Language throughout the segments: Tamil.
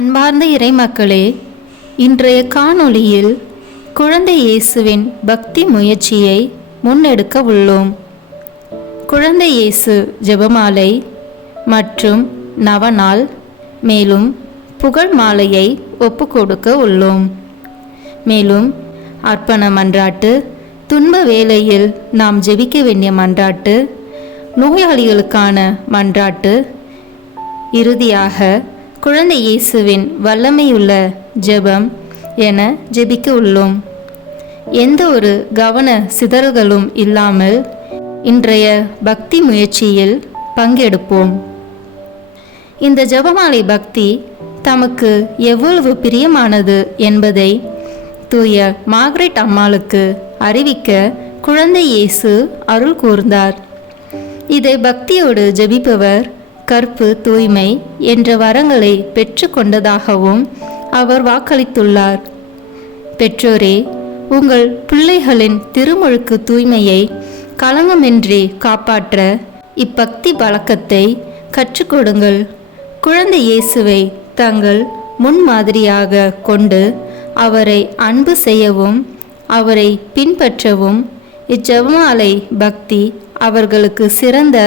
அன்பார்ந்த இறைமக்களே, இன்றைய காணொளியில் குழந்தை இயேசுவின் பக்தி முயற்சியை முன்னெடுக்க உள்ளோம். குழந்தை இயேசு ஜெபமாலை மற்றும் நவநாள் மேலும் புகழ் மாலையை ஒப்புக்கொடுக்க உள்ளோம். மேலும் அர்ப்பண மன்றாட்டு, துன்ப வேளையில் நாம் ஜெபிக்க வேண்டிய மன்றாட்டு, நோயாளிகளுக்கான மன்றாட்டு, இறுதியாக குழந்தை இயேசுவின் வல்லமையுள்ள ஜெபம் என ஜெபிக்க உள்ளோம். எந்த ஒரு கவன சிதறல்களும் இல்லாமல் இன்றைய பக்தி முயற்சியில் பங்கெடுப்போம். இந்த ஜெபமாலை பக்தி தமக்கு எவ்வளவு பிரியமானது என்பதை தூய மார்கரெட் அம்மாளுக்கு அறிவிக்க குழந்தை இயேசு அருள் கூர்ந்தார். இதை பக்தியோடு ஜெபிப்பவர் கற்பு, தூய்மை என்ற வரங்களை பெற்று கொண்டதாகவும் அவர் வாக்களித்துள்ளார். பெற்றோரே, உங்கள் பிள்ளைகளின் திருமுழுக்கு தூய்மையை களங்கமின்றி காப்பாற்ற இப்பக்தி பழக்கத்தை கற்றுக் கொடுங்கள். குழந்தை இயேசுவை தங்கள் முன்மாதிரியாக கொண்டு அவரை அன்பு செய்யவும் அவரை பின்பற்றவும் இச்செபமாலை பக்தி அவர்களுக்கு சிறந்த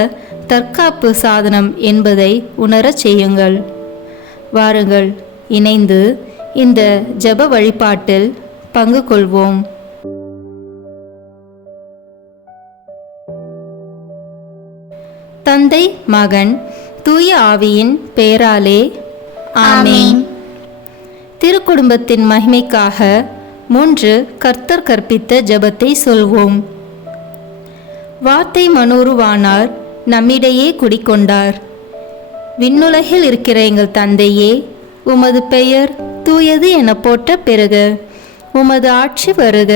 தற்காப்பு சாதனம் என்பதை உணரச் செய்யுங்கள். வாருங்கள், இணைந்து இந்த ஜெப வழிபாட்டில் பங்கு கொள்வோம். தந்தை, மகன், தூய ஆவியின் பெயராலே ஆமென். திருக்குடும்பத்தின் மகிமைக்காக 3 கர்த்தர் கற்பித்த ஜெபத்தை சொல்வோம். வார்த்தை மனோருவானார், நம்மிடையே குடிக்கொண்டார். விண்ணுலகில் இருக்கிற எங்கள் தந்தையே, உமது பெயர் தூயது என போற்ற பெறுக. உமது ஆட்சி வருக.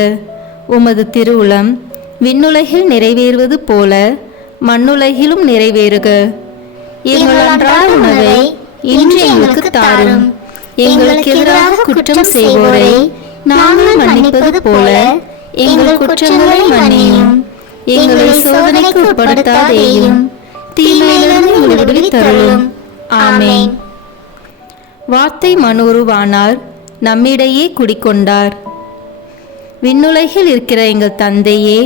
உமது திருவுளம் விண்ணுலகில் நிறைவேறுவது போல மண்ணுலகிலும் நிறைவேறுக. எங்கள் அன்றாட உணவை இன்று எங்களுக்கு தாரும். எங்களுக்கு எதிராக குற்றம் செய்வோரை நாங்கள் மன்னிப்பது போல எங்கள் குற்றங்களை மன்னியும். எங்களை சோதனைக்கு உட்படுத்தாதேயும், தீமையிலிருந்து எங்களை விடுவித்தருளும். ஆமென். வார்த்தை மனோருவானார், நம்மிடையே குடிக்கொண்டார். விண்ணுலகில் இருக்கிற எங்கள் தந்தையே,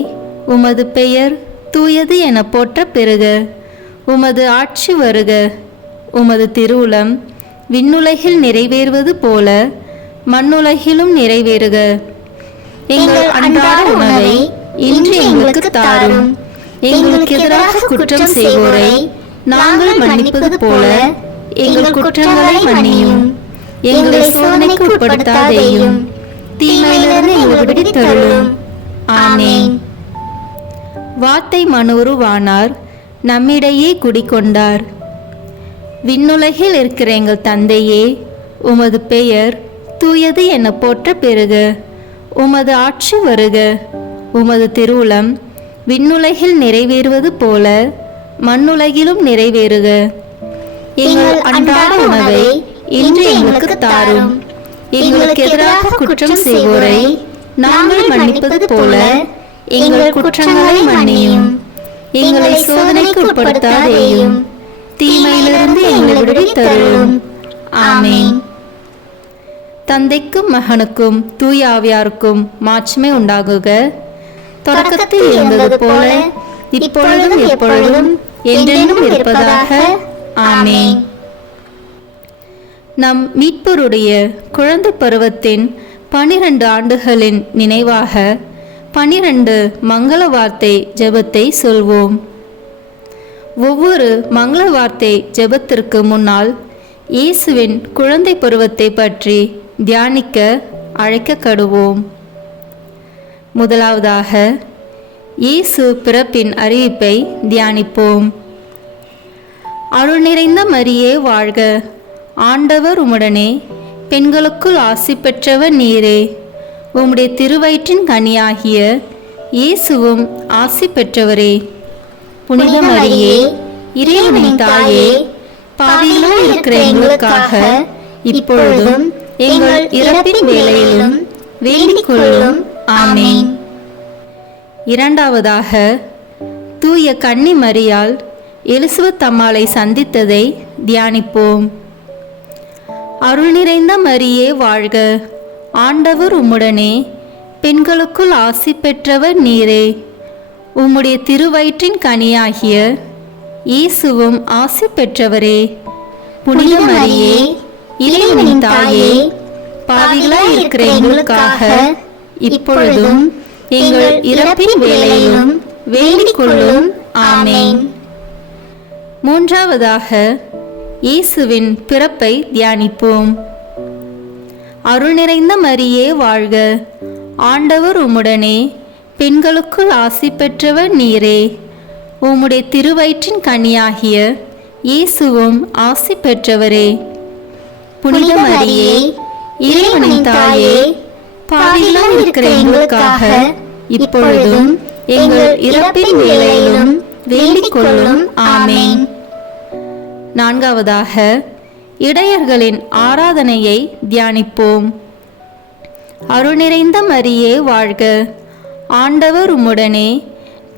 உமது பெயர் தூயது என போற்ற பெறுக. உமது ஆட்சி வருக. உமது திருவுளம் விண்ணுலகில் நிறைவேறுவது போல மண்ணுலகிலும் நிறைவேறுக. எங்கள் அன்றாட உணவை இன்று எங்களுக்கு தாரும். எங்களுக்கு எதிராக குற்றம் செய்வோரை நாங்கள் மன்னிப்பது போல எங்கள் குற்றங்களை மன்னியும். எங்களை சோதனைக்கு உட்படுத்தாதேயும், தீமையிலிருந்து எங்களை விடுவித்தருளும். ஆமென். வார்த்தை மனோருவானார், நம்மிடையே குடிக்கொண்டார். விண்ணுலகில் இருக்கிற எங்கள் தந்தையே, உமது பெயர் தூயது என போற்ற பெறுக. உமது ஆட்சி வருக. உமது திருவுளம் விண்ணுலகில் நிறைவேறுவது போல மண்ணுலகிலும் நிறைவேறுக. எங்கள் அன்றாட உணவை இன்று எங்களுக்கு தாரும். எங்களுக்கு எதிராக குற்றம் செய்வோரை நாங்கள் மன்னிப்பது போல எங்கள் குற்றங்களை மன்னியும். எங்களை சோதனைக்கு உட்படுத்தாதேயும், தீமையிலிருந்து எங்களை விடுவித்தருளும். ஆமென். தந்தைக்கும் மகனுக்கும் தூய ஆவியாருக்கும் மாட்சிமை உண்டாகுக. தொடக்கத்தில் இருந்தது போல இப்பொழுதும் எப்பொழுதும் என்றென்றும் இருப்பதாக. ஆமென். நம் மீட்பருடைய குழந்தை பருவத்தின் 12 ஆண்டுகளின் நினைவாக 12 மங்கள வார்த்தை ஜெபத்தை சொல்வோம். ஒவ்வொரு மங்கள வார்த்தை ஜெபத்திற்கு முன்னால் இயேசுவின் குழந்தை பருவத்தை பற்றி தியானிக்க அழைக்கப்படுவோம். முதலாவதாக இயேசு பிறப்பின் அறிவிப்பை தியானிப்போம். அருள் நிறைந்த மரியே வாழ்க, ஆண்டவர் உம்முடனே, பெண்களுக்குள் ஆசி பெற்றவர் நீரே. உம்முடைய திருவயிற்றின் கனியாகிய இயேசுவும் ஆசி பெற்றவரே. புனித மரியே, இறைவனின் தாயே, பாவிகளாய் இருக்கிற எங்களுக்காக இப்பொழுதும் எங்கள் இறப்பின் வேளையிலும் வேண்டிக் கொள்ளும். ஆமென். இரண்டாவதாக தூய கன்னி மரியாள் எலிசபெத் அம்மாளை சந்தித்ததை தியானிப்போம். அருள் நிறைந்த மரியே வாழ்க, ஆண்டவர் உம்முடனே, பெண்களுக்குள் ஆசி பெற்றவர் நீரே. உம்முடைய திருவயிற்றின் கனியாகிய இயேசுவும் ஆசி பெற்றவரே. புனித மரியே, இறைவனின் தாயே, பாவிகளாய் இருக்கிற எங்களுக்காக இப்பொழுதும் எங்கள் இறப்பின் வேளையிலும் வேண்டிக் கொள்ளும். ஆமேன். மூன்றாவதாக இயேசுவின் பிறப்பை தியானிப்போம். அருள் நிறைந்த மரியே வாழ்க, ஆண்டவர் உம்முடனே, பெண்களுக்குள் ஆசி பெற்றவர் நீரே. உம்முடைய திருவயிற்றின் கனியாகிய இயேசுவும் ஆசி பெற்றவரே. புனித மரியே, இறைவனின் தாயே, பாவிகளாய் இருக்கிற எங்களுக்காக இப்பொழுதும் எங்கள் இறப்பின் வேளையிலும் வேண்டிக் கொள்ளும். ஆமேன். நான்காவதாக இடையர்களின் ஆராதனையை தியானிப்போம். அருள் நிறைந்த மரியே வாழ்க, ஆண்டவர் உம்முடனே,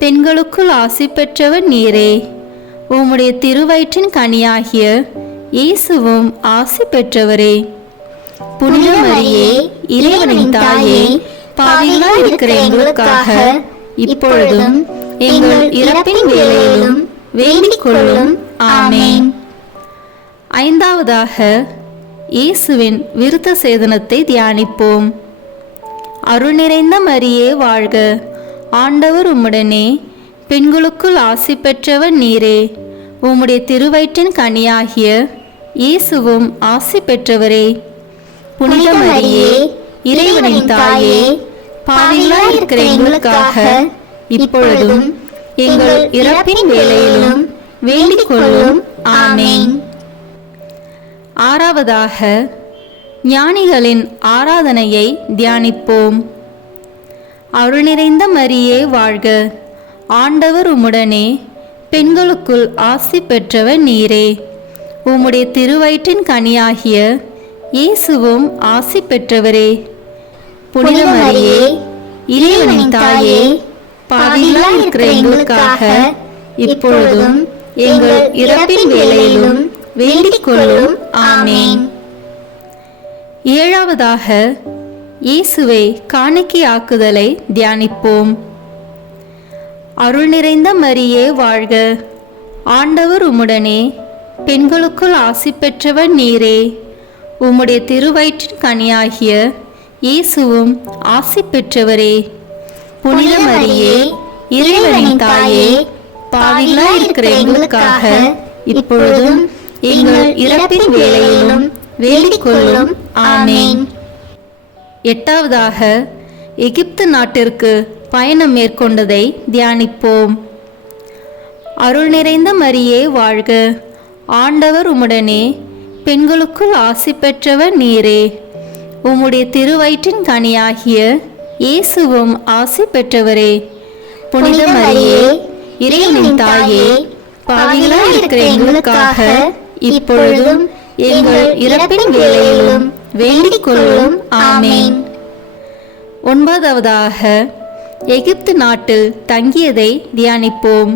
பெண்களுக்குள் ஆசி பெற்றவர் நீரே. உம்முடைய திருவயிற்றின் கனியாகிய இயேசுவும் ஆசி பெற்றவரே. புனித மரியே, இறைவனின் தாயே, பாவிகளாய் இருக்கிற எங்களுக்காக இப்பொழுதும் எங்கள் இறப்பின் வேளையிலும் வேண்டிக் கொள்ளும். ஆமேன். ஐந்தாவதாக இயேசுவின் விருத்த சேதனத்தை தியானிப்போம். அருள் நிறைந்த மரியே வாழ்க, ஆண்டவர் உம்முடனே, பெண்களுக்குள் ஆசி பெற்றவர் நீரே. உம்முடைய திருவயிற்றின் கனியாகிய இயேசுவும் ஆசி பெற்றவரே. புனித மரியே, இறைவனின் தாயே, பாவிகளாய் இருக்கிற எங்களுக்காக இப்பொழுதும் எங்கள் இறப்பின் வேளையிலும் வேண்டிக் கொள்ளும். ஆமேன். ஆறாவதாக ஞானிகளின் ஆராதனையை தியானிப்போம். அருள் நிறைந்த மரியே வாழ்க, ஆண்டவர் உம்முடனே, பெண்களுக்குள் ஆசி பெற்றவர் நீரே. உம்முடைய திருவயிற்றின் கனியாகிய இயேசுவும் ஆசி பெற்றவரே. புனித மரியே, இறைவனின் தாயே, பாவிகளாய் இருக்கிற எங்களுக்காக இப்பொழுதும் எங்கள் இறப்பின் வேளையிலும் வேண்டிக் கொள்ளும். ஆமேன். ஏழாவதாக இயேசுவை காணிக்கையாக்குதலை தியானிப்போம். அருள் நிறைந்த மரியே வாழ்க, ஆண்டவர் உம்முடனே, பெண்களுக்குள் ஆசி பெற்றவர் நீரே. உம்முடைய திருவயிற்றின் கனியாகிய இயேசுவும் ஆசி பெற்றவரே. புனித மரியே, இறைவனின் தாயே, பாவிகளாய் இருக்கிற எங்களுக்காக இப்பொழுதும் எங்கள் இறப்பின் வேளையிலும் வேண்டிக் கொள்ளும். ஆமேன். எட்டாவதாக எகிப்து நாட்டிற்கு பயணம் மேற்கொண்டதை தியானிப்போம். அருள் நிறைந்த மரியே வாழ்க, ஆண்டவர் உம்முடனே, பெண்களுக்குள் ஆசி பெற்றவர் நீரே. உம்முடைய திருவயிற்றின் கனியாகிய இயேசுவும் ஆசி பெற்றவரே. புனித மரியே, இறைவனின் தாயே, பாவிகளாய் இருக்கிற எங்களுக்காக இப்பொழுதும் எங்கள் இறப்பின் வேளையிலும் வேண்டிக் கொள்ளும். ஆமேன். ஒன்பதாவதாக எகிப்து நாட்டில் தங்கியதை தியானிப்போம்.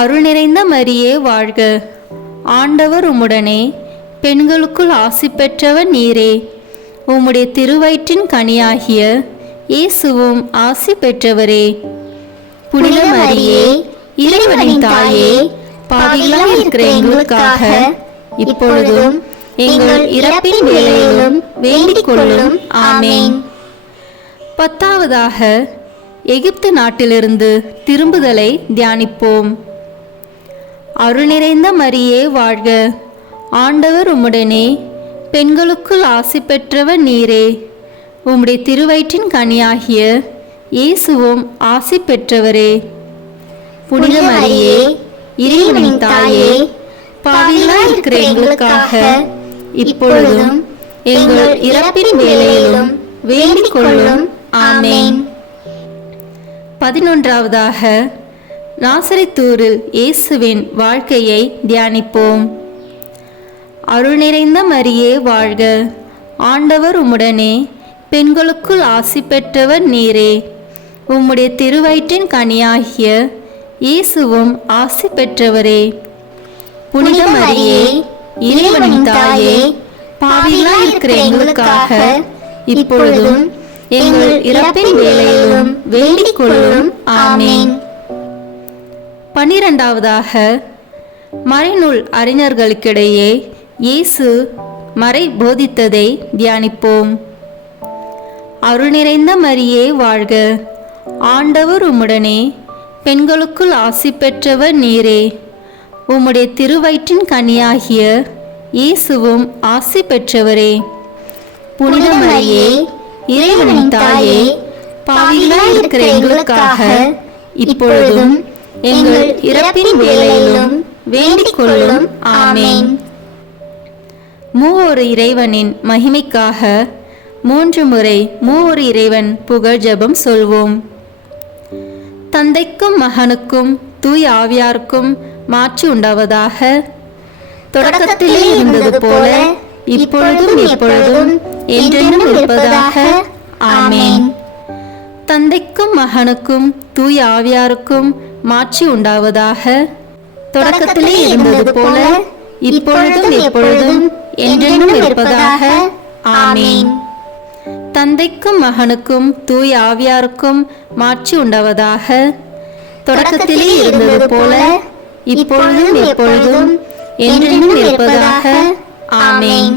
அருள் நிறைந்த மரியே வாழ்க, ஆண்டவர் உம்முடனே, பெண்களுக்குள் ஆசி பெற்றவர் நீரே. உம்முடைய திருவயிற்றின் கனியாகிய இயேசுவும் ஆசி பெற்றவரே. புனித மரியே, இறைவனின் தாயே, பாவிகளாய் இருக்கிற எங்களுக்காக இப்பொழுதும் எங்கள் இறப்பின் வேளையிலும் வேண்டிக் கொள்ளும். ஆமேன். பத்தாவதாக எகிப்து நாட்டிலிருந்து திரும்புதலை தியானிப்போம். அருள் நிறைந்த மரியே வாழ்க, ஆண்டவர் உம்முடனே, பெண்களுக்குள் ஆசி பெற்றவர் நீரே. உம்முடைய திருவயிற்றின் கனியாகிய இயேசுவும் ஆசி பெற்றவரே. புனித மரியே, இறைவனின் தாயே, பாவிகளாய் இருக்கிற எங்களுக்காக இப்பொழுதும் எங்கள் இறப்பின் வேளையிலும் வேண்டிக் கொள்ளும். ஆமேன். 11ஆவதாக நாசரேத்தூரில் இயேசுவின் வாழ்க்கையை தியானிப்போம். அருள் நிறைந்த மரியே வாழ்க, ஆண்டவர் உம்முடனே, பெண்களுக்குள் ஆசி பெற்றவர் நீரே. உம்முடைய திருவயிற்றின் கனியாகிய இயேசுவும் ஆசி பெற்றவரே. புனித மரியே, இறைவனின் தாயே, பாவிகளாய் இருக்கிற எங்களுக்காக இப்பொழுதும் எங்கள் இறப்பின் வேளையிலும் வேண்டிக் கொள்ளும். ஆமேன். 12வதாக, மறைநூல் அறிஞர்களுக்கிடையே இயேசு மறை போதித்ததை தியானிப்போம். அருள் நிறைந்த மரியே வாழ்க, ஆண்டவர் உம்முடனே, பெண்களுக்குள் ஆசி பெற்றவர் நீரே, உம்முடைய திருவயிற்றின் கனியாகிய இயேசுவும் ஆசி பெற்றவரே. புனித மரியே, இறைவனின் தாயே, பாவிகளாய் இருக்கிற எங்களுக்காக இப்பொழுதும் எங்கள் இறப்பின் வேளையிலும் வேண்டிக் கொள்ளும். ஆமேன். மூவொரு இறைவனின் மகிமைக்காக 3 முறை மூவொரு இறைவன் புகழ் ஜெபம் சொல்வோம். தந்தைக்கும் மகனுக்கும் தூய ஆவியாருக்கும் மாட்சி உண்டாவதாக. தொடக்கத்திலே இருந்தது போல இப்பொழுதும் எப்பொழுதும் என்றென்றும் இருப்பதாக. ஆமேன். தந்தைக்கும் மகனுக்கும் தூய ஆவியாருக்கும் மாட்சி உண்டாவதாக. தொடக்கத்திலே இருந்தது போல இப்பொழுதும் எப்பொழுதும் என்றென்றும் இருப்பதாக. ஆமேன். தந்தைக்கும் மகனுக்கும் தூய ஆவியாருக்கும் மாட்சி உண்டாவதாக. தொடக்கத்திலே இருந்தது போல இப்பொழுதும் எப்பொழுதும் என்றென்றும் இருப்பதாக. ஆமேன்.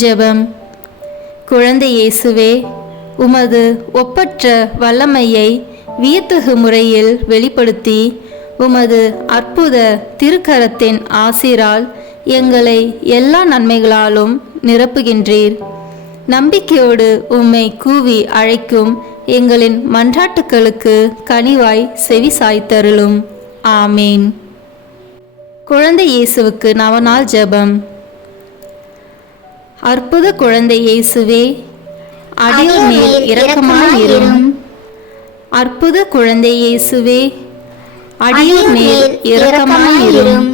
ஜெபம். குழந்தை இயேசுவே, உமது ஒப்பற்ற வல்லமையை வியத்தகு முறையில் வெளிப்படுத்தி உமது அற்புத திருக்கரத்தின் ஆசிரால் எங்களை எல்லா நன்மைகளாலும் நிரப்புகின்றீர். நம்பிக்கையோடு உம்மை கூவி அழைக்கும் எங்களின் மன்றாட்டுக்களுக்கு கனிவாய் செவி சாய்த்தருளும். ஆமேன். குழந்தை இயேசுவுக்கு நவநாள் ஜெபம். அற்புத குழந்தை இயேசுவே, அடியோர் மேல் இரக்கமாயிரும். அற்புத குழந்தை இயேசுவே, அடியோர் மேல் இரக்கமாயிரும்.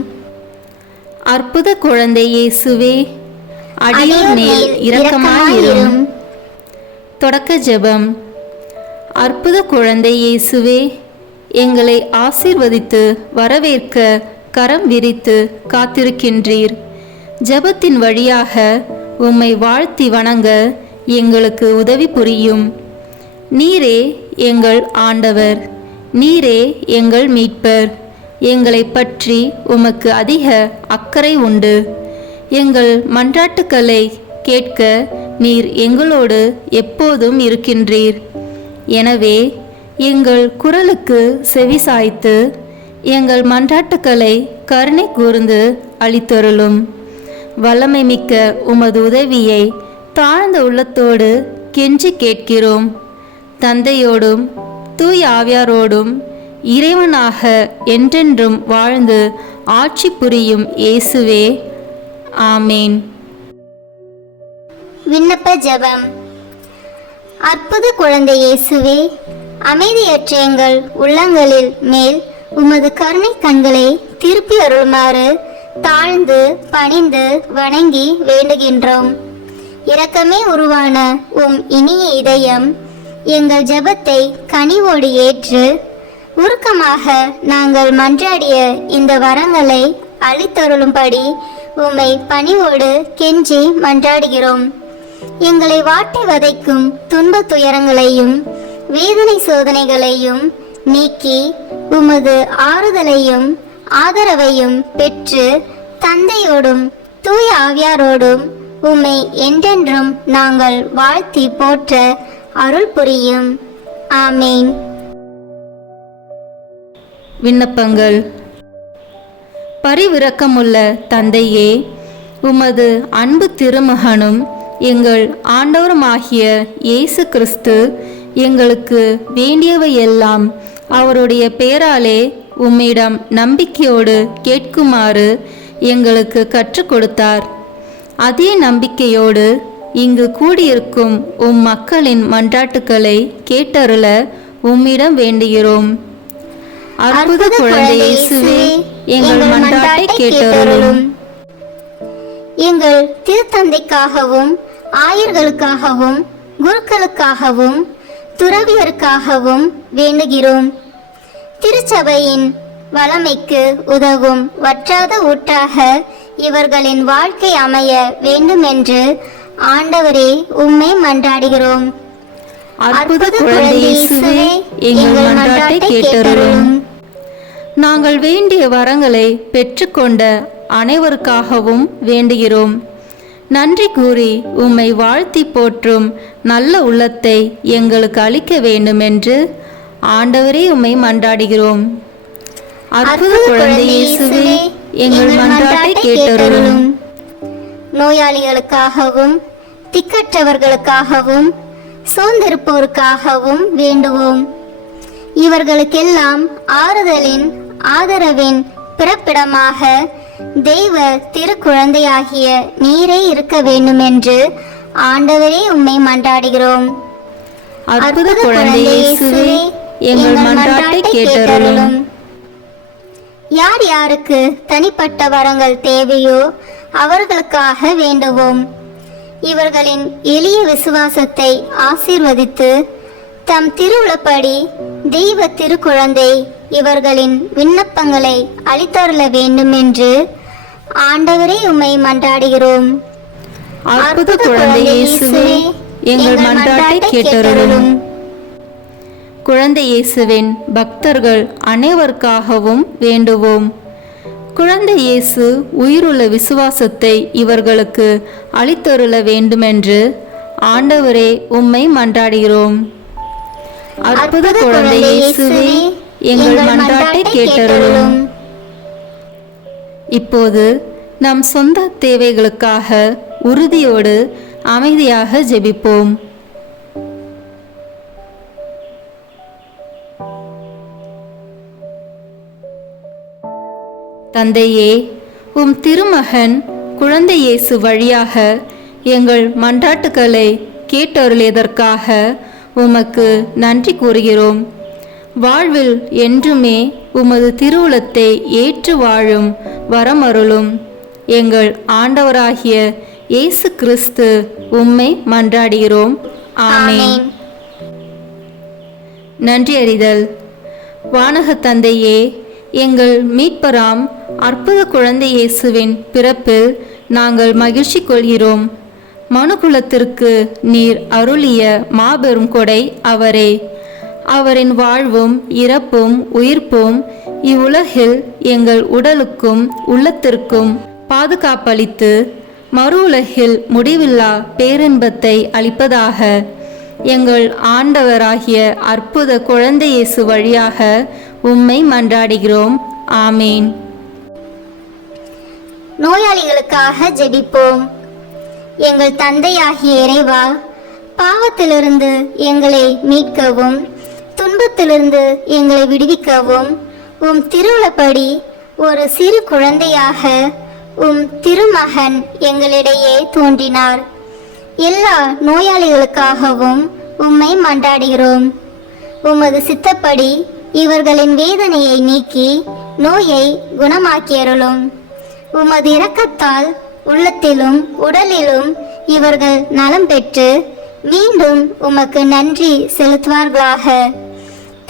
அற்புத குழந்தை இயேசுவே, அடியோர் மேல் இரக்கமாயிரும். தொடக்க ஜெபம். அற்புத குழந்தை இயேசுவே, எங்களை ஆசீர்வதித்து வரவேற்க கரம் விரித்து காத்திருக்கின்றீர். ஜெபத்தின் வழியாக உம்மை வாழ்த்தி வணங்க எங்களுக்கு உதவி புரியும். நீரே எங்கள் ஆண்டவர், நீரே எங்கள் மீட்பர். எங்களை பற்றி உமக்கு அதிக அக்கறை உண்டு. எங்கள் மன்றாட்டுக்களை கேட்க நீர் எங்களோடு எப்போதும் இருக்கின்றீர். எனவே எங்கள் குரலுக்கு செவி சாய்த்து எங்கள் மன்றாட்டுக்களை கருணை கூர்ந்து அளித்தருளும். வல்லமை மிக்க உமது உதவியை தாழ்ந்த உள்ளத்தோடு கெஞ்சி கேட்கிறோம். தந்தையோடும் தூய ஆவியாரோடும் இறைவனாக என்றென்றும் வாழ்ந்து ஆட்சி புரியும் இயேசுவே. ஆமேன். விண்ணப்ப ஜெபம். அற்புத குழந்தை இயேசுவே, அமைதியற்ற எங்கள் உள்ளங்களில் மேல் உமது கருணை கண்களை திருப்பி அருளுமாறு தாழ்ந்து பணிந்து வணங்கி வேண்டுகின்றோம். இரக்கமே உருவான உம் இனிய இதயம் எங்கள் ஜெபத்தை கனிவோடு ஏற்று உருக்கமாக நாங்கள் மன்றாடிய இந்த வரங்களை அளித்தருளும்படி உம்மை பணிவோடு கெஞ்சி மன்றாடுகிறோம். எங்களை வாட்டி வதைக்கும் துன்ப துயரங்களையும் வேதனை சோதனைகளையும் நீக்கி உமது ஆறுதலையும் ஆதரவையும் பெற்று தந்தையோடும் தூய ஆவியாரோடும் உம்மை என்றென்றும் நாங்கள் வாழ்த்தி போற்ற அருள் புரியும். ஆமேன். விண்ணப்பங்கள். பரிவிரக்கமுள்ள தந்தையே, உமது அன்பு திருமகனும் எங்கள் ஆண்டவருமாகிய இயேசு கிறிஸ்து எங்களுக்கு வேண்டியவையெல்லாம் அவருடைய பேராலே உம்மிடம் நம்பிக்கையோடு கேட்குமாறு எங்களுக்கு கற்றுக் கொடுத்தார். அதே நம்பிக்கையோடு இங்கு கூடியிருக்கும் உம் மக்களின் மன்றாட்டுக்களை கேட்டருள உம்மிடம் வேண்டுகிறோம். அற்புத குழந்தை இயேசுவே, எங்கள் மன்றாட்டை கேட்டருளும். எங்கள் திருத்தந்தைக்காகவும் ஆயர்களுக்காகவும் குருக்களுக்காகவும் துறவியருக்காகவும் வேண்டுகிறோம். திருச்சபையின் வளமைக்கு உதவும் வற்றாத ஊற்றாக இவர்களின் வாழ்க்கை அமைய வேண்டுமென்று ஆண்டவரே உம்மை மன்றாடுகிறோம். அற்புத குழந்தை இயேசுவே, எங்கள் மன்றாட்டை கேட்டருளும். நாங்கள் வேண்டிய வரங்களை பெற்றுக்கொண்ட அனைவருக்காகவும் வேண்டுகிறோம். நன்றி கூறி உம்மை வாழ்த்தி போற்றும் நல்ல உள்ளத்தை எங்களுக்கு அளிக்க வேண்டுமென்று ஆண்டவரே உம்மை மன்றாடுகிறோம். அற்புத குழந்தை இயேசுவே, எங்கள் மன்றாட்டை கேட்டருளும். நோயாளிகளுக்காகவும் திக்கற்றவர்களுக்காகவும் சோர்ந்திருப்போருக்காகவும் வேண்டுவோம். இவர்களுக்கெல்லாம் ஆறுதலின் ஆதரவின் பிறப்பிடமாக தெய்வ திருக்குழந்தையாகிய நீரே இருக்க வேண்டுமென்று ஆண்டவரே உம்மை மன்றாடுகிறோம். அற்புத குழந்தை இயேசுவே, எங்கள் மன்றாட்டை கேட்டருளும். யார் யாருக்கு தனிப்பட்ட வரங்கள் தேவையோ அவர்களுக்காக வேண்டுவோம். இவர்களின் எளிய விசுவாசத்தை ஆசீர்வதித்து தம் திருவுளப்படி தெய்வ திருக்குழந்தை இவர்களின் விண்ணப்பங்களை அளித்தருள வேண்டும் என்று ஆண்டவரே உம்மை மன்றாடுகிறோம். அற்புத குழந்தை இயேசுவே, எங்கள் மன்றாட்டை கேட்டருளும். குழந்தை இயேசுவின் பக்தர்கள் அனைவருக்காகவும் வேண்டுவோம். குழந்தை இயேசு உயிருள்ள விசுவாசத்தை இவர்களுக்கு அளித்தருள வேண்டுமென்று ஆண்டவரே உம்மை மன்றாடுகிறோம். அற்புத குழந்தை இயேசுவே, எங்கள் மன்றாட்டை கேட்டருளும். இப்போது நம் சொந்த தேவைகளுக்காக உறுதியோடு அமைதியாக ஜெபிப்போம். தந்தையே, உம் திருமகன் குழந்தை இயேசு வழியாக எங்கள் மன்றாட்டுக்களை கேட்டருளியதற்காக உமக்கு நன்றி கூறுகிறோம். வாழ்வில் என்றுமே உமது திருவுளத்தை ஏற்று வாழும் வரமருளும். எங்கள் ஆண்டவராகிய இயேசு கிறிஸ்து உம்மை மன்றாடுகிறோம். ஆமென். நன்றி அறிதல். வானக தந்தையே, எங்கள் மீட்பராம் அற்புத குழந்தை இயேசுவின் பிறப்பில் நாங்கள் மகிழ்ச்சி கொள்கிறோம். மனுக்குலத்திற்கு நீர் அருளிய மாபெரும் கொடை அவரே. அவரின் வாழ்வும் இறப்பும் உயிர்ப்பும் இவ்வுலகில் எங்கள் உடலுக்கும் உள்ளத்திற்கும் பாதுகாப்பளித்து மறு உலகில் முடிவில்லா பேரின்பத்தை அளிப்பதாக எங்கள் ஆண்டவராகிய அற்புத குழந்தை இயேசு வழியாக உம்மை மன்றாடுகிறோம். ஆமேன். நோயாளிகளுக்காக ஜெபிப்போம். எங்கள் தந்தையாகிய இறைவா, பாவத்திலிருந்து எங்களை மீட்கவும் துன்பத்திலிருந்து எங்களை விடுவிக்கவும் உம் திருவுளப்படி ஒரு சிறு குழந்தையாக உம் திருமகன் எங்களிடையே தோன்றினார். எல்லா நோயாளிகளுக்காகவும் உம்மை மன்றாடுகிறோம். உமது சித்தப்படி இவர்களின் வேதனையை நீக்கி நோயை குணமாக்கியருளும். உமது இரக்கத்தால் உள்ளத்திலும் உடலிலும் இவர்கள் நலம் பெற்று மீண்டும் உமக்கு நன்றி செலுத்துவார்களாக.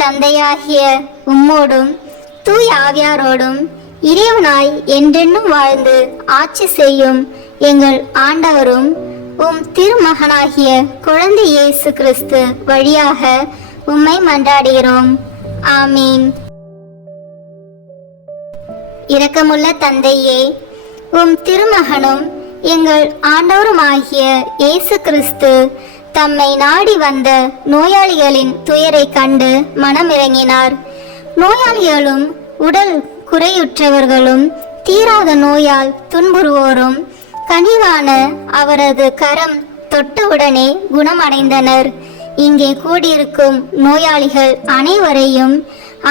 தந்தையாகிய உம்மோடும் தூய ஆவியாரோடும் இறைவனாய் என்றென்னும் வாழ்ந்து ஆட்சி செய்யும் எங்கள் ஆண்டவரும் உம் திருமகனாகிய குழந்தை இயேசு கிறிஸ்து வழியாக உம்மை மன்றாடுகிறோம். ஆமீன். இரக்கமுள்ள தந்தையே, உம் திருமகனும் எங்கள் ஆண்டவருமாகிய இயேசு கிறிஸ்து தம்மை நாடி வந்த நோயாளிகளின் துயரை கண்டு மனமிறங்கினார். நோயாளிகளும் உடல் குறையுற்றவர்களும் தீராத நோயால் துன்புறுவோரும் கனிவான அவரது கரம் தொட்டவுடனே குணமடைந்தனர். இங்கே கூடியிருக்கும் நோயாளிகள் அனைவரையும்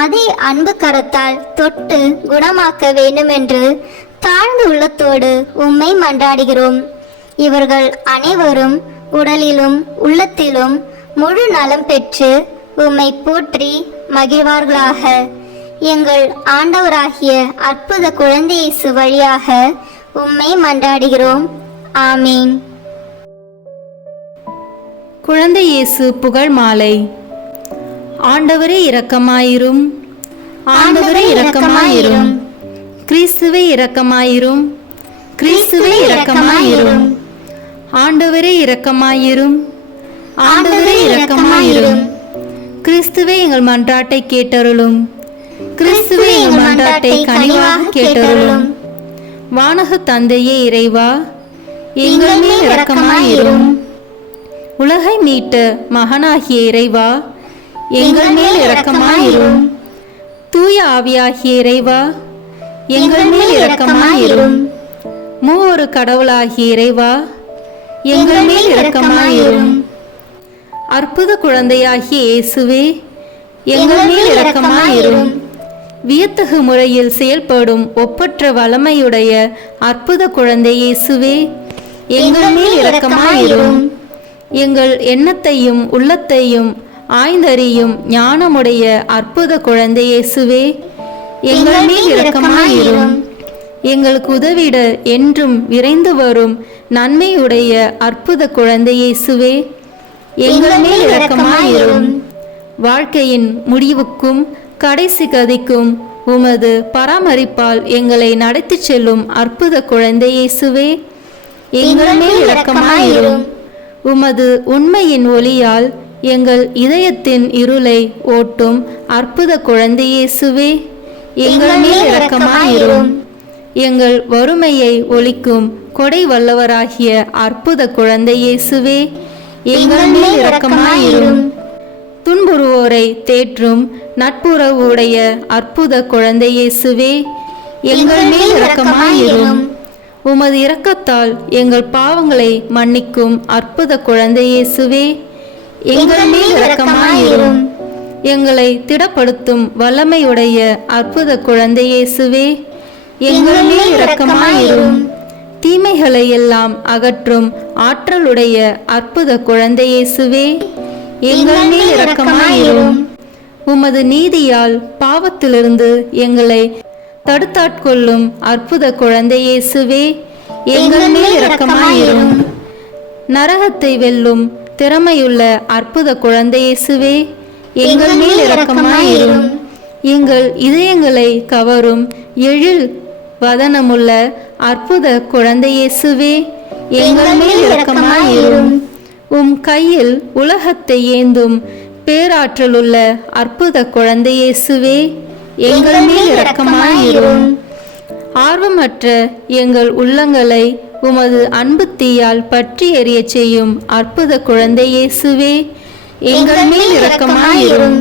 அதே அன்பு கரத்தால் தொட்டு குணமாக்க வேண்டுமென்று தாழ்ந்த உள்ளத்தோடு உம்மை மன்றாடுகிறோம். இவர்கள் அனைவரும் உடலிலும் உள்ளத்திலும் முழு நலம் பெற்று உம்மை போற்றி மகிழ்வார்களாக. எங்கள் ஆண்டவராகிய அற்புத குழந்தை இயேசு வழியாக உம்மை மன்றாடுகிறோம். ஆமீன். குழந்தை இயேசு புகழ் மாலை. ஆண்டவரே இரக்கமாயிரும், ஆண்டவரே இரக்கமாயிரும், கிறிஸ்துவே இரக்கமாயிரும், கிறிஸ்துவே இரக்கமாயிரும். ஆண்டவரே இரக்கமாயிரும். ஆண்டவரே இரக்கமாயிரும். கிறிஸ்துவே எங்கள் மன்றாட்டை கேட்டருளும். கிறிஸ்துவே எங்கள் மன்றாட்டை கனிவாக கேட்டருளும். வானக தந்தையே இறைவா, எங்கள் மேல் இரக்கமாயிரும். உலகை மீட்ட மகனாகிய இறைவா, எங்கள் மேல் இரக்கமாயிரும். தூய ஆவியாகிய இறைவா, எங்கள் மேல் இரக்கமாயிரும். மூவொரு கடவுளாகிய இறைவா, எங்கள் மேல் இரக்கமாயிரும். அற்புத குழந்தையாகிய இயேசுவே, எங்கள் மேல் இரக்கமாயிரும். வியத்தகு முறையில் செயல்படும் ஒப்பற்ற வல்லமையுடைய அற்புத குழந்தை இயேசுவே, எங்கள் மேல் இரக்கமாயிரும். எங்கள் எண்ணத்தையும் உள்ளத்தையும் ஆய்ந்தறியும் ஞானமுடைய அற்புத குழந்தை இயேசுவே, எங்கள் மேல் இரக்கமாயிரும். எங்களுக்கு உதவிட என்றும் விரைந்து வரும் நன்மையுடைய அற்புத குழந்தை இயேசுவே, எங்கள் மேல் இரக்கமாயிரும். வாழ்க்கையின் முடிவுக்கும் கடைசி கதிக்கும் உமது பராமரிப்பால் எங்களை நடத்தி செல்லும் அற்புத குழந்தை இயேசுவே, எங்கள் மேல் இரக்கமாயிரும். உமது உண்மையின் ஒளியால் எங்கள் இதயத்தின் இருளை ஓட்டும் அற்புத குழந்தை இயேசுவே, எங்கள் மேல் இரக்கமாயிரும். எங்கள் வறுமையை ஒழிக்கும் கொடை வல்லவராகிய அற்புத குழந்தை இயேசுவே, எங்கள் மேல் இரக்கமாயிரும். துன்புறுவோரை தேற்றும் நட்புறவுடைய அற்புத குழந்தை இயேசுவே, எங்கள் மேல் இரக்கமாயிரும். உமது இரக்கத்தால் எங்கள் பாவங்களை மன்னிக்கும் அற்புத குழந்தை இயேசுவே, எங்கள் மேல் இரக்கமாயிரும். எங்களை திடப்படுத்தும் வல்லமையுடைய அற்புத குழந்தை இயேசுவே, எங்கள் மேல் இரக்கமாயிரும். தீமைகளை எல்லாம் அகற்றும் ஆற்றலுடைய அற்புத குழந்தை இயேசுவே, எங்கள் மேல் இரக்கமாயிரும். உமது நீதியால் பாவத்திலிருந்து எங்களை தடுத்தாட்கொள்ளும் அற்புத குழந்தை இயேசுவே, எங்கள் மேல் இரக்கமாயிரும். நரகத்தை வெல்லும் திறமையுள்ள அற்புத குழந்தை இயேசுவே, எங்கள் மேல் இரக்கமாயிரும். எங்கள் இதயங்களை கவரும் எழில் வதனமுள்ள அற்புத குழந்தை இயேசுவே, எங்கள் மேல் இரக்கமாயிரும். உம் கையில் உலகத்தை ஏந்தும் பேராற்றலுள்ள அற்புத குழந்தை இயேசுவே, எங்கள் மேல் இரக்கமாயிரும். ஆர்வமற்ற எங்கள் உள்ளங்களை உமது அன்பு தீயால் பற்றி எரிய செய்யும் அற்புத குழந்தை இயேசுவே, எங்கள் மேல் இரக்கமாயிரும்.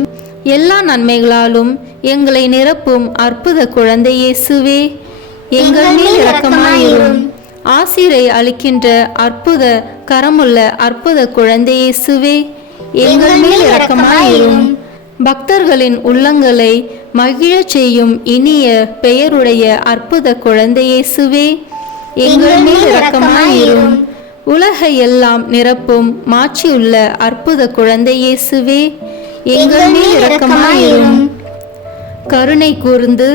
எல்லா நன்மைகளாலும் எங்களை நிரப்பும் அற்புத குழந்தை இயேசுவே, எங்கள் மேல் இரக்கமாயிரும். ஆசிரை அளிக்கின்ற அற்புத கரமுள்ள அற்புத குழந்தை இயேசுவே, எங்கள் மேல் இரக்கமாயிரும். பக்தர்களின் உள்ளங்களை மகிழச் செய்யும் இனிய பெயருடைய அற்புத குழந்தை இயேசுவே, எங்கள் மேல் இரக்கமாயிரும். உலகை எல்லாம் நிரப்பும் மாட்சியுள்ள அற்புத குழந்தை இயேசுவே, எங்கள் மேல் இரக்கமாயிரும். கருணை கூர்ந்து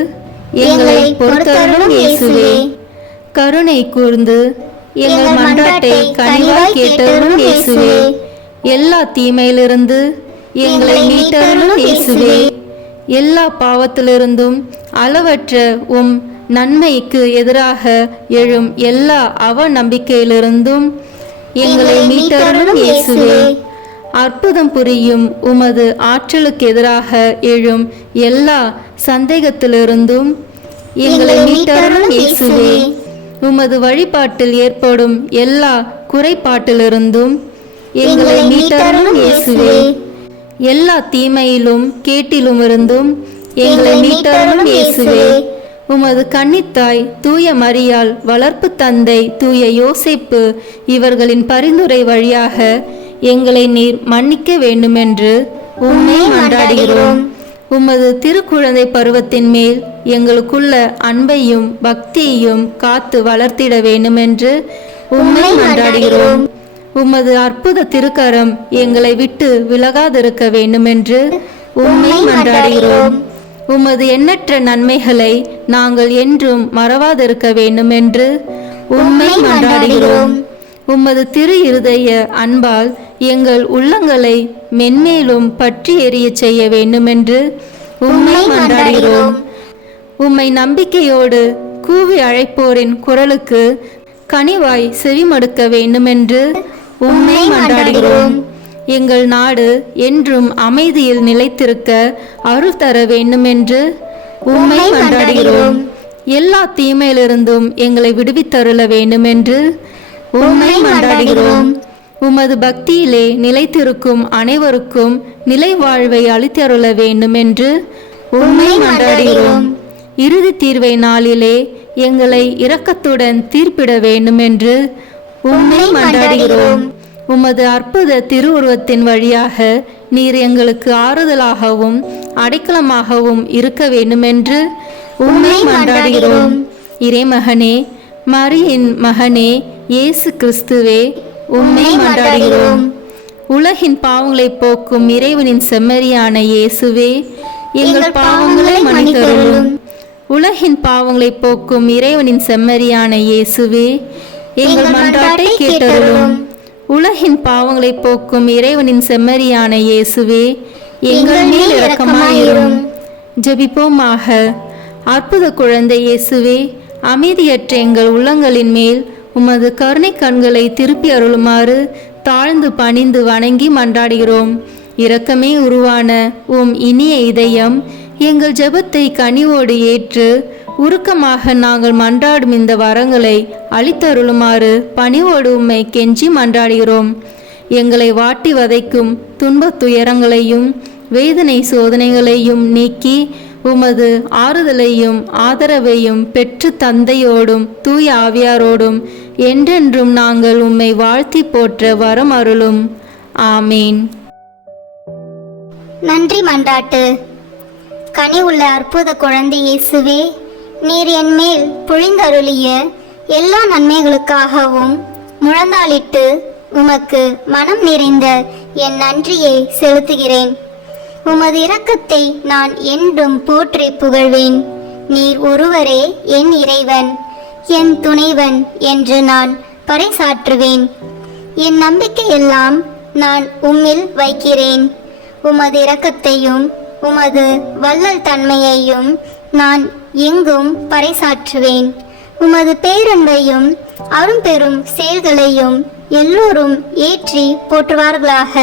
எங்களை பொறுத்தருளும் இயேசுவே, கருணை கூர்ந்து எங்கள் மன்றாட்டை கனிவாய் கேட்டருளும் இயேசுவே, எல்லா தீமையிலிருந்து எங்களை மீட்டருளும் இயேசுவே, எல்லா பாவத்திலிருந்தும் அளவற்ற உம் நன்மைக்கு எதிராக எழும் எல்லா அவநம்பிக்கையிலிருந்தும் எங்களை மீட்டருளும் இயேசுவே, அற்புதம் புரியும் உமது ஆற்றலுக்கு எதிராக எழும் எல்லா சந்தேகத்திலிருந்தும் எங்களை மீட்டருளும் இயேசுவே, உமது வழிபாட்டில் ஏற்படும் எல்லா குறைபாட்டிலிருந்தும் எங்களை மீட்டருளும் இயேசுவே, எல்லா தீமையிலும் கேட்டிலும் இருந்தும் எங்களை மீட்டருளும் இயேசுவே, உமது கன்னித்தாய் தூய மரியாள், வளர்ப்பு தந்தை தூய யோசேப்பு இவர்களின் பரிந்துரை வழியாக எங்களை நீர் மன்னிக்க வேண்டுமென்று உம்மை மன்றாடுகிறோம். உமது திருக்குழந்தை பருவத்தின் மேல் எங்களுக்குள்ள அன்பையும் பக்தியையும் காத்து வளர்த்திட வேண்டுமென்று உம்மை மன்றாடுகிறோம். உமது அற்புத திருக்கரம் எங்களை விட்டு விலகாதிருக்க வேண்டுமென்று உம்மை மன்றாடுகிறோம். உமது எண்ணற்ற நன்மைகளை நாங்கள் என்றும் மறவாதிருக்க வேண்டுமென்று உம்மை மன்றாடுகிறோம். உமது திரு இருதய அன்பால் எங்கள் உள்ளங்களை மென்மேலும் பற்றி எரிய செய்ய வேண்டுமென்று உம்மை மன்றாடுகிறோம். உம்மை நம்பிக்கையோடு கூவி அழைப்போரின் குரலுக்கு கனிவாய் செவிமடுக்க வேண்டுமென்று உம்மை மன்றாடுகிறோம். எங்கள் நாடு என்றும் அமைதியில் நிலைத்திருக்க அருள் தர வேண்டுமென்று உம்மை மன்றாடுகிறோம். எல்லா தீமையிலிருந்தும் எங்களை விடுவித்தருள வேண்டுமென்று உம்மை மன்றாடுகிறோம். உமது பக்தியிலே நிலைத்திருக்கும் அனைவருக்கும் நிலை வாழ்வை அளித்தருள வேண்டுமென்று உம்மை மன்றாடுகிறோம். இறுதி தீர்வை நாளிலே எங்களை இரக்கத்துடன் தீர்ப்பிட வேண்டுமென்று உம்மை மன்றாடுகிறோம். உமது அற்புத திருவுருவத்தின் வழியாக நீர் எங்களுக்கு ஆறுதலாகவும் அடைக்கலமாகவும் இருக்க வேண்டுமென்று உம்மை மன்றாடுகிறோம். இறைமகனே, மரியின் மகனே, இயேசு கிறிஸ்துவே, உம்மை மன்றாடுகிறோம். உலகின் பாவங்களை போக்கும் இறைவனின் செம்மறியான இயேசுவே, எங்கள் பாவங்களை மன்னித்தருளும். உலகின் பாவங்களை போக்கும் இறைவனின் செம்மறியான இயேசுவே, எங்கள் மன்றாட்டை கேட்டருளும். உலகின் பாவங்களை போக்கும் இறைவனின் செம்மறியான இயேசுவே, எங்கள் மேல் இரக்கமாயிரும். ஜெபிப்போமாக. அற்புத குழந்தை இயேசுவே, அமைதியற்ற எங்கள் உள்ளங்களின் மேல் உமது கருணை கண்களை திருப்பி அருளுமாறு தாழ்ந்து பணிந்து வணங்கி மன்றாடுகிறோம். இரக்கமே உருவான உம் இனிய இதயம் எங்கள் ஜெபத்தை கனிவோடு ஏற்று உருக்கமாக நாங்கள் மன்றாடும் இந்த வரங்களை அளித்தருளுமாறு பணிவோடு உம்மை கெஞ்சி மன்றாடுகிறோம். எங்களை வாட்டி வதைக்கும் துன்பத் துயரங்களையும் வேதனை சோதனைகளையும் நீக்கி உமது ஆறுதலையும் ஆதரவையும் பெற்று தந்தையோடும் தூய ஆவியாரோடும் என்றென்றும் நாங்கள் உம்மை வாழ்த்தி போற்ற வரம் அருளும். ஆமீன். நன்றி மன்றாட்டு. கனி உள்ள அற்புத குழந்தை இயேசுவே, நீர் என் மேல் பொழிந்தருளிய எல்லா நன்மைகளுக்காகவும் முழந்தாளிட்டு உமக்கு மனம் நிறைந்த என் நன்றியை செலுத்துகிறேன். உமது இரக்கத்தை நான் என்றும் போற்றி புகழ்வேன். நீர் ஒருவரே என் இறைவன், என் துணைவன் என்று நான் பறைசாற்றுவேன். என் நம்பிக்கையெல்லாம் நான் உம்மில் வைக்கிறேன். உமது இரக்கத்தையும் உமது வள்ளல் தன்மையையும் நான் எங்கும் பறைசாற்றுவேன். உமது பேரன்பையும் அரும்பெரும் செயல்களையும் எல்லோரும் ஏற்றி போற்றுவார்களாக.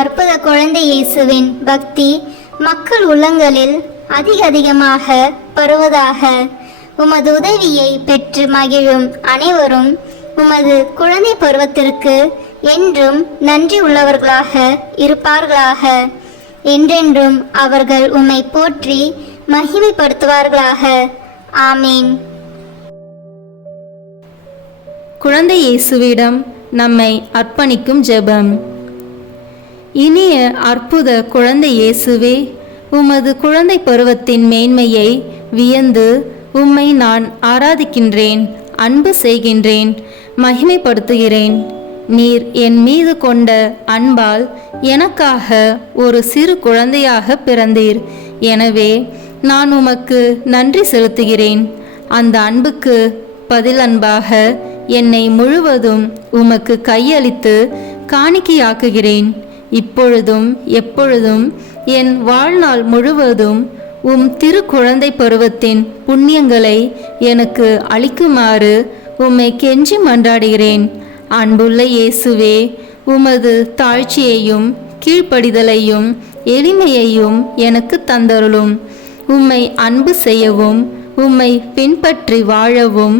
அற்புத குழந்தை இயேசுவின் பக்தி மக்கள் உள்ளங்களில் அதிகமாக பரவுவதாக. உமது உதவியை பெற்று மகிழும் அனைவரும் உமது குழந்தை பருவத்திற்கு என்றும் நன்றி உள்ளவர்களாக இருப்பார்களாக. என்றென்றும் அவர்கள் உம்மை போற்றி மகிமைப்படுத்துவார்களாக. ஆமீன். குழந்தை இயேசுவிடம் நம்மை அர்ப்பணிக்கும் ஜெபம். இனிய அற்புத குழந்தை இயேசுவே, உமது குழந்தை பருவத்தின் மேன்மையை வியந்து உம்மை நான் ஆராதிக்கின்றேன், அன்பு செய்கின்றேன், மகிமைப்படுத்துகிறேன். நீர் என் மீது கொண்ட அன்பால் எனக்காக ஒரு சிறு குழந்தையாக பிறந்தீர். எனவே நான் உமக்கு நன்றி செலுத்துகிறேன். அந்த அன்புக்கு பதில் அன்பாக என்னை முழுவதும் உமக்கு கையளித்து காணிக்கையாக்குகிறேன். இப்பொழுதும் எப்பொழுதும் என் வாழ்நாள் முழுவதும் உம் திரு குழந்தை பருவத்தின் புண்ணியங்களை எனக்கு அளிக்குமாறு உம்மை கெஞ்சி மன்றாடுகிறேன். அன்புள்ள இயேசுவே, உமது தாழ்ச்சியையும் கீழ்ப்படிதலையும் எளிமையையும் எனக்கு தந்தருளும். உம்மை அன்பு செய்யவும் உம்மை பின்பற்றி வாழவும்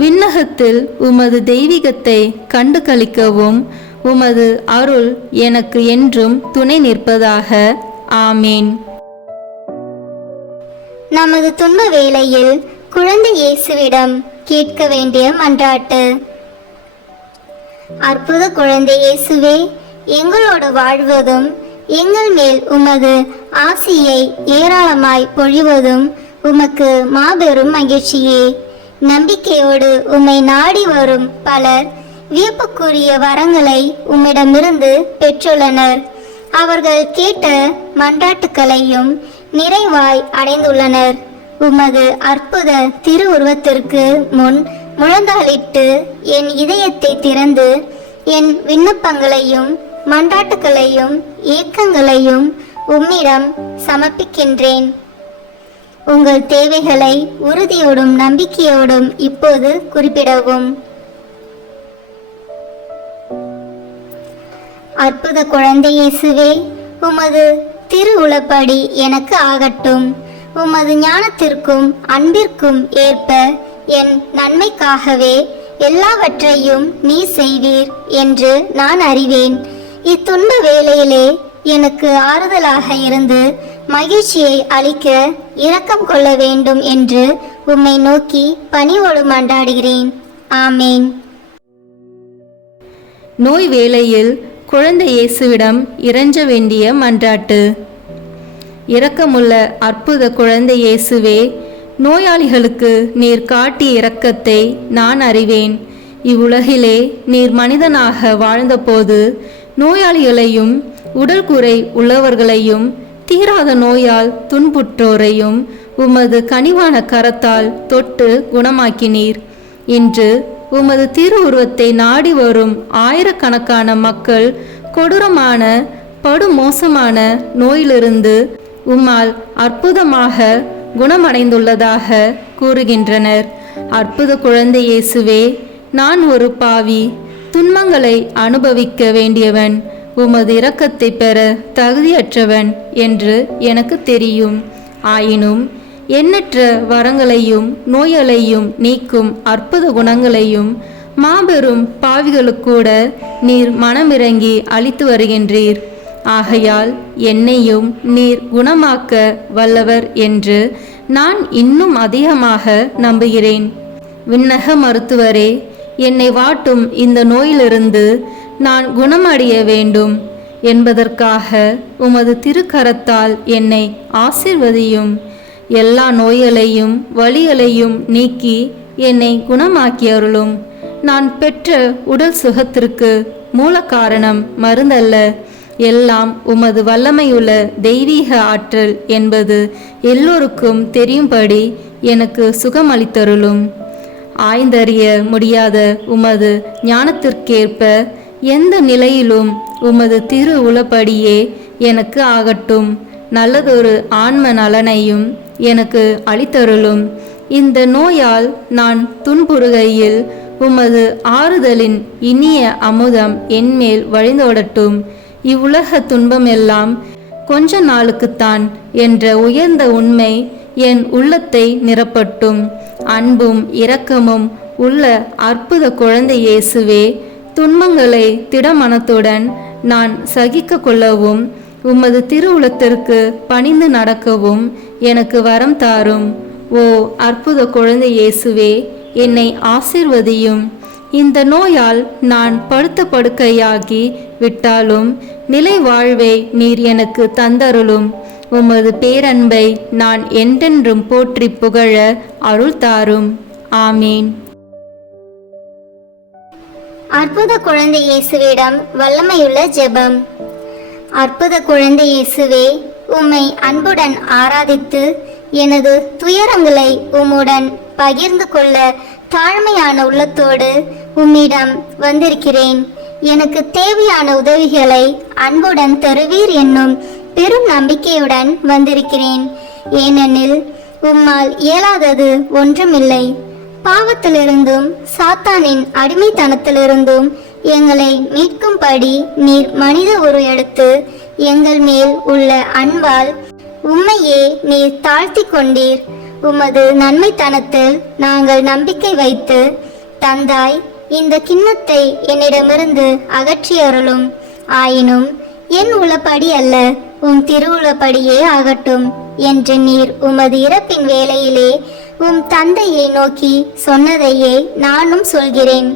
விண்ணகத்தில் உமது தெய்வீகத்தை கண்டு களிக்கவும் உமது அருள் எனக்கு என்றும் துணை நிற்பதாக. ஆமீன். நமது துன்ப வேளையில் குழந்தை இயேசுவிடம் கேட்க வேண்டிய மன்றாட்டு. அற்புத குழந்தை இயேசுவே, எங்களோடு வாழ்வதும் எங்கள் மேல் உமது ஆசியை ஏராளமாய் பொழிவதும் உமக்கு மாபெரும் மகிழ்ச்சியே. நம்பிக்கையோடு உம்மை நாடி வரும் பலர் வியப்புக்குரிய வரங்களை உம்மிடமிருந்து பெற்றுள்ளனர். அவர்கள் கேட்ட மன்றாட்டுக்களையும் நிறைவாய் அடைந்துள்ளனர். உமது அற்புத திருவுருவத்திற்கு முன் முழந்தாளிட்டு என் இதயத்தை திறந்து என் விண்ணப்பங்களையும் மன்றாட்டுக்களையும் ஏக்கங்களையும் உம்மிடம் சமர்ப்பிக்கின்றேன். உங்கள் தேவைகளை உறுதியோடும் நம்பிக்கையோடும் இப்போது குறிப்பிடவும். அற்புத குழந்தை இயேசுவே, உமது திருவுளப்படி எனக்கு ஆகட்டும். உமது ஞானத்திற்கும் அன்பிற்கும் ஏற்ப என் நன்மைக்காகவே எல்லாவற்றையும் நீ செய்வீர் என்று நான் அறிவேன். இத்துன்ப வேளையிலே எனக்கு ஆறுதலாக இருந்து மகிழ்ச்சியை அளிக்க இரக்கம் கொள்ள வேண்டும் என்று உம்மை நோக்கி பணிவோடு மன்றாடுகிறேன். ஆமேன். நோய் வேளையில் குழந்தை இயேசுவிடம் இறைஞ்ச வேண்டிய மன்றாட்டு. இரக்கமுள்ள அற்புத குழந்தை இயேசுவே, நோயாளிகளுக்கு நீர் காட்டிய இரக்கத்தை நான் அறிவேன். இவ்வுலகிலே நீர் மனிதனாக வாழ்ந்தபோது நோயாளிகளையும் உடல் குறை உள்ளவர்களையும் தீராத நோயால் துன்புற்றோரையும் உமது கனிவான கரத்தால் தொட்டு குணமாக்கினீர். இன்று உமது திருவுருவத்தை நாடி வரும் ஆயிரக்கணக்கான மக்கள் கொடூரமான படுமோசமான நோயிலிருந்து உம்மால் அற்புதமாக குணமடைந்துள்ளதாக கூறுகின்றனர். அற்புத குழந்தை இயேசுவே, நான் ஒரு பாவி, துன்பங்களை அனுபவிக்க வேண்டியவன், உமது இரக்கத்தை பெற தகுதியற்றவன் என்று எனக்கு தெரியும். ஆயினும் எண்ணற்ற வரங்களையும் நோய்களையும் நீக்கும் அற்புத குணங்களையும் மாபெரும் பாவிகளுக்கூட நீர் மனமிறங்கி அளித்து வருகின்றீர். ஆகையால் என்னையும் நீர் குணமாக்க வல்லவர் என்று நான் இன்னும் அதிகமாக நம்புகிறேன். விண்ணக மருத்துவரே, என்னை வாட்டும் இந்த நோயிலிருந்து நான் குணமடைய வேண்டும் என்பதற்காக உமது திருக்கரத்தால் என்னை ஆசீர்வதியும். எல்லா நோய்களையும் வலிகளையும் நீக்கி என்னை குணமாக்கி அருளும். நான் பெற்ற உடல் சுகத்திற்கு மூல காரணம் மருந்தல்ல, எல்லாம் உமது வல்லமையுள்ள தெய்வீக ஆற்றல் என்பது எல்லோருக்கும் தெரியும்படி எனக்கு சுகமளித்தருளும். ஆய்ந்தறிய முடியாத உமது ஞானத்திற்கேற்ப எந்த நிலையிலும் உமது திரு உளப்படியே எனக்கு ஆகட்டும். நல்லதொரு ஆன்ம நலனையும் எனக்கு அளித்தருளும். இந்த நோயால் நான் துன்புறுகையில் உமது ஆறுதலின் இனிய அமுதம் என்மேல் வழிந்தோடட்டும். இவ்வுலக துன்பமெல்லாம் கொஞ்ச நாளுக்குத்தான் என்ற உயர்ந்த உண்மை என் உள்ளத்தை நிரப்பட்டும். அன்பும் இரக்கமும் உள்ள அற்புத குழந்தை இயேசுவே, துன்பங்களை திடமனத்துடன் நான் சகிக்க கொள்ளவும் உமது திருவுளத்திற்கு பணிந்து நடக்கவும் எனக்கு வரம் தாரும். ஓ அற்புத குழந்தை இயேசுவே, என்னை ஆசீர்வதியும். இந்த நோயால் நான் படுத்த படுக்கையாகி விட்டாலும் நிலை வாழ்வை நீர் எனக்கு தந்தருளும். உமது பேரன்பை நான் என்றென்றும் போற்றி புகழ அருள் தாரும். ஆமீன். அற்புத குழந்தை இயேசுவிடம் வல்லமையுள்ள ஜெபம். அற்புத குழந்தை இயேசுவே, உம்மை அன்புடன் ஆராதித்து எனது துயரங்களை உம்முடன் பகிர்ந்து கொள்ள தாழ்மையான உள்ளத்தோடு உம்மிடம் வந்திருக்கிறேன். எனக்கு தேவையான உதவிகளை அன்புடன் தருவீர் என்னும் பெரும் நம்பிக்கையுடன் வந்திருக்கிறேன். ஏனெனில் உம்மால் இயலாதது ஒன்றுமில்லை. பாவத்திலிருந்தும் சாத்தானின் அடிமைத்தனத்திலிருந்தும் எங்களை மீட்கும்படி நீர் மனித உரு எடுத்து எங்கள் மேல் உள்ள அன்பால் உம்மையே நீர் தாழ்த்தி கொண்டீர். உமது நன்மைத்தனத்தில் நாங்கள் நம்பிக்கை வைத்து தந்தாய். இந்த கிண்ணத்தை என்னிடமிருந்து அகற்றி அருளும். ஆயினும் என் உளப்படி அல்ல, உம் திருவுளப்படியே ஆகட்டும் என்று நீர் உமது இறப்பின் வேளையிலே உம் தந்தையை நோக்கி சொன்னதையே நானும் சொல்கிறேன்.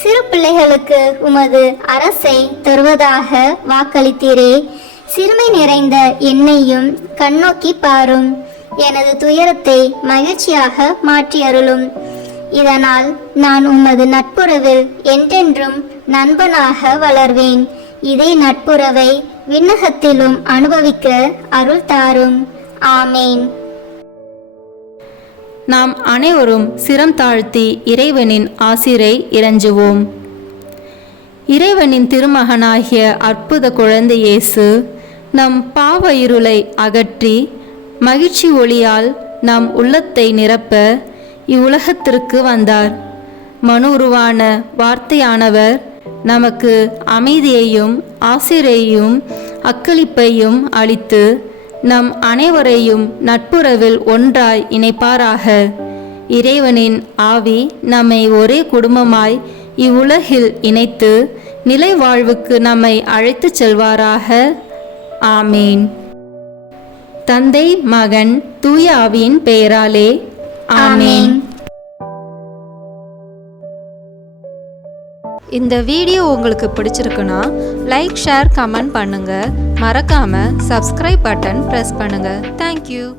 சிறு பிள்ளைகளுக்கு உமது அரசை தருவதாக வாக்களித்தீரே. சிறுமை நிறைந்த என்னையும் கண்ணோக்கி பாரும். எனது துயரத்தை மகிழ்ச்சியாக மாற்றி அருளும். இதனால் நான் உமது நட்புறவில் என்றென்றும் நண்பனாக வளர்வேன். இதே நட்புறவை விண்ணகத்திலும் அனுபவிக்க அருள் தாரும். ஆமேன். நாம் அனைவரும் சிரம் தாழ்த்தி இறைவனின் ஆசிரை இறைஞ்சுவோம். இறைவனின் திருமகனாகிய அற்புத குழந்தை இயேசு நம் பாவ இருளை அகற்றி மகிழ்ச்சி ஒளியால் நம் உள்ளத்தை நிரப்ப இவ்வுலகத்திற்கு வந்தார். மனு உருவான வார்த்தையானவர் நமக்கு அமைதியையும் ஆசிரியையும் அக்களிப்பையும் அளித்து நம் அனைவரையும் நட்புறவில் ஒன்றாய் இணைப்பாராக. இறைவனின் ஆவி நம்மை ஒரே குடும்பமாய் இவ்வுலகில் இணைத்து நிலை வாழ்வுக்கு நம்மை அழைத்துச் செல்வாராக. ஆமீன். தந்தை, மகன், தூய ஆவியின் பெயராலே ஆமீன். இந்த வீடியோ உங்களுக்கு பிடிச்சிருக்குன்னா லைக், ஷேர், கமெண்ட் பண்ணுங்க. மறக்காம சப்ஸ்கிரைப் பட்டன் பிரஸ் பண்ணுங்க. தேங்க்யூ.